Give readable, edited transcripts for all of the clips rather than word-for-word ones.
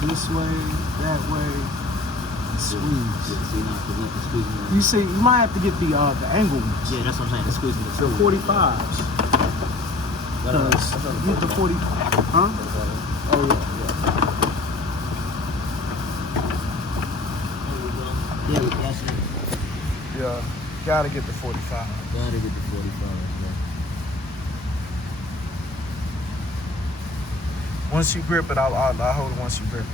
this way, that way, and squeeze. You see, you might have to get the angle ones. Yeah, that's what I'm saying. The squeezing the 45s. Because you get the 40, huh? Oh yeah. Yeah, that's it. Yeah, gotta get the 45. Gotta get the 45, yeah. Once you grip it, I'll hold it once you grip it.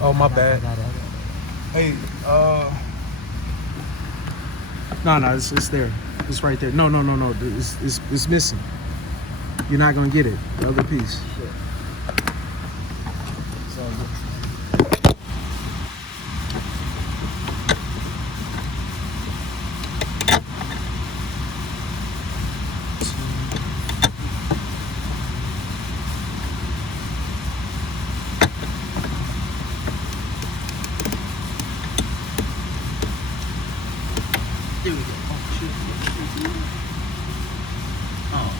Oh, my bad. Hey, no, it's there. It's right there. No. It's missing. You're not gonna get it. The other piece. Shit. There we go. Oh, shit. Oh.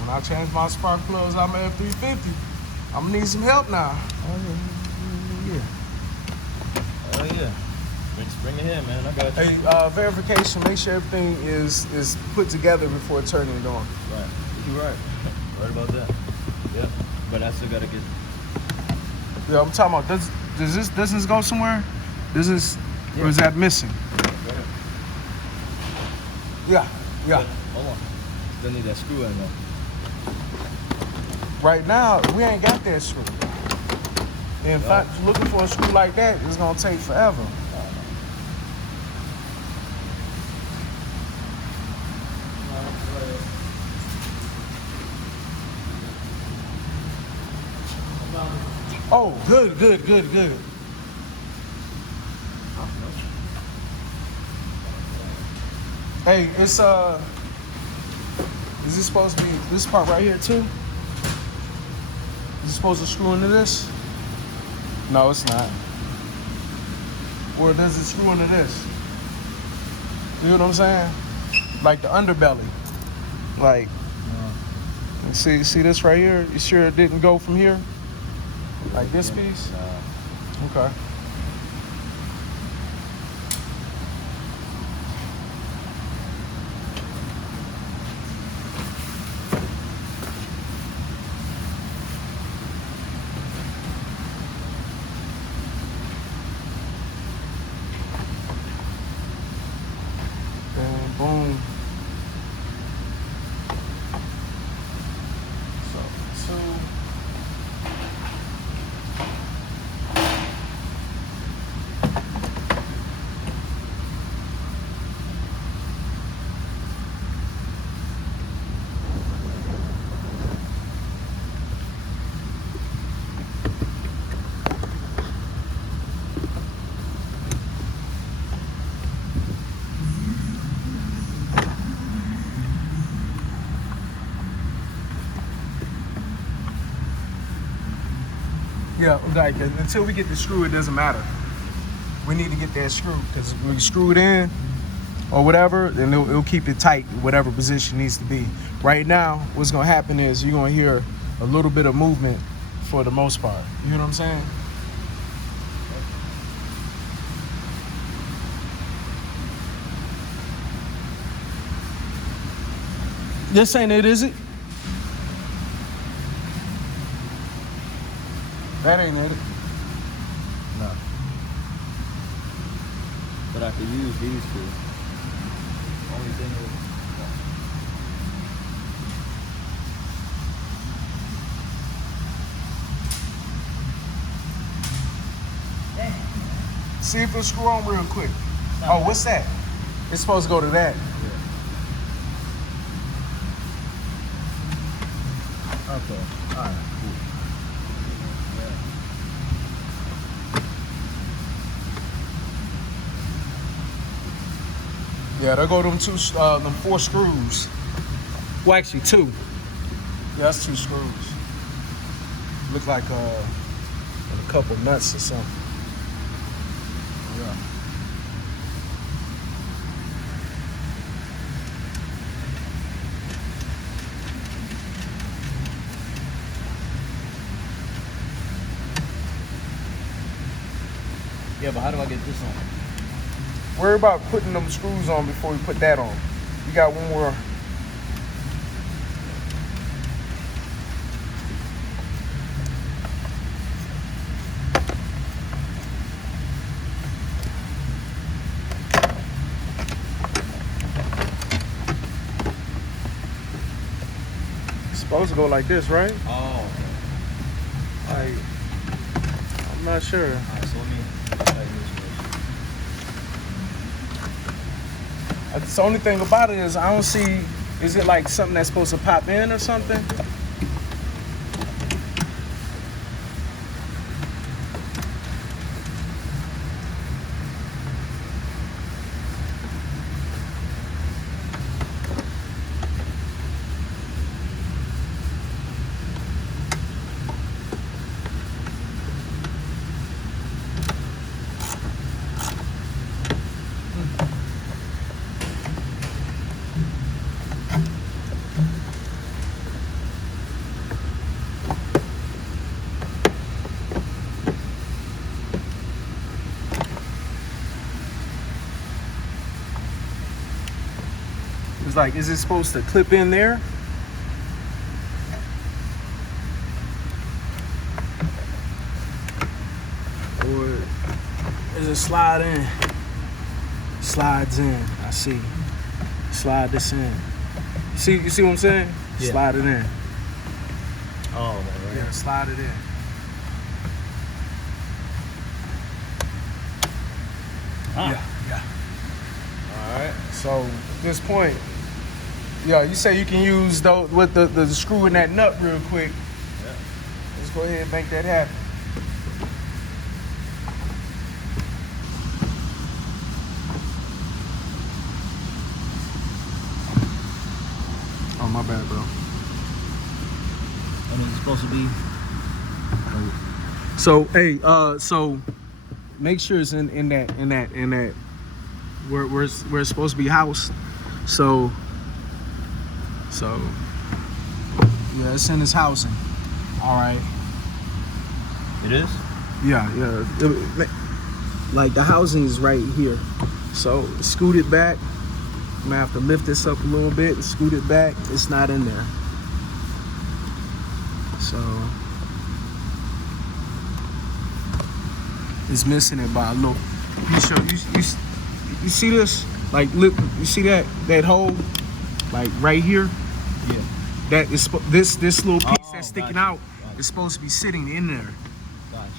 When I change my spark plugs, I'm at 350. I'm gonna need some help now. Oh yeah. Bring it here, man. I got you. Hey, verification. Make sure everything is put together before turning it on. Right. You're right. Right about that. Yeah. But I still gotta get. Yeah, I'm talking about. Does this go somewhere? Or is that missing? Go ahead. Yeah. Hold on. Still need that screw in though. Right now, we ain't got that screw. In fact, looking for a screw like that is gonna take forever. Oh, good. Hey, it's is this supposed to be this part right here too? Is it supposed to screw into this? No, it's not. Or does it screw into this? You know what I'm saying? Like the underbelly. Like, see this right here? You sure it didn't go from here? Like this piece? Okay. And boom. So, 2. Yeah, like until we get the screw, it doesn't matter. We need to get that screw because when you screw it in or whatever, then it'll keep it tight, whatever position needs to be. Right now, what's gonna happen is you're gonna hear a little bit of movement for the most part. You know what I'm saying? This ain't it, is it? That ain't it. No. But I could use these two. Only thing is. See if it'll screw on real quick. Oh, what's that? It's supposed to go to that. Okay. All right. Cool. Yeah, there go them them 4 screws. Well, actually 2. Yeah, that's 2 screws. Look like a couple nuts or something. Yeah. Yeah, but how do I get this on? Worry about putting them screws on before we put that on. You got one more. It's supposed to go like this, right? Oh. Like, I'm not sure. Alright, so let me try this The only thing about it is I don't see, is it like something that's supposed to pop in or something? It's like, is it supposed to clip in there? Or is it slide in? Slides in, I see. Slide this in. You see what I'm saying? Yeah. Slide it in. Oh, right. Yeah, slide it in. Ah. Yeah. Alright. So at this point, yeah, you say you can use with the screw in that nut real quick. Yeah. Let's go ahead and make that happen. Oh, my bad, bro. I mean, it's supposed to be. So, hey, so make sure it's in that where it's supposed to be housed. So yeah, it's in his housing. All right. It is? Yeah. Like the housing is right here. So scoot it back. I'm gonna have to lift this up a little bit and scoot it back. It's not in there. So it's missing it by a little. You see this? Like, look, you see that hole? Like right here? Yeah. That is this little piece that's sticking gotcha. out is supposed to be sitting in there. Gotcha.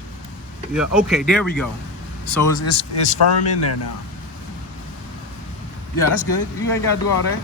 Yeah. Okay. There we go. So it's firm in there now. Yeah, that's good. You ain't gotta do all that.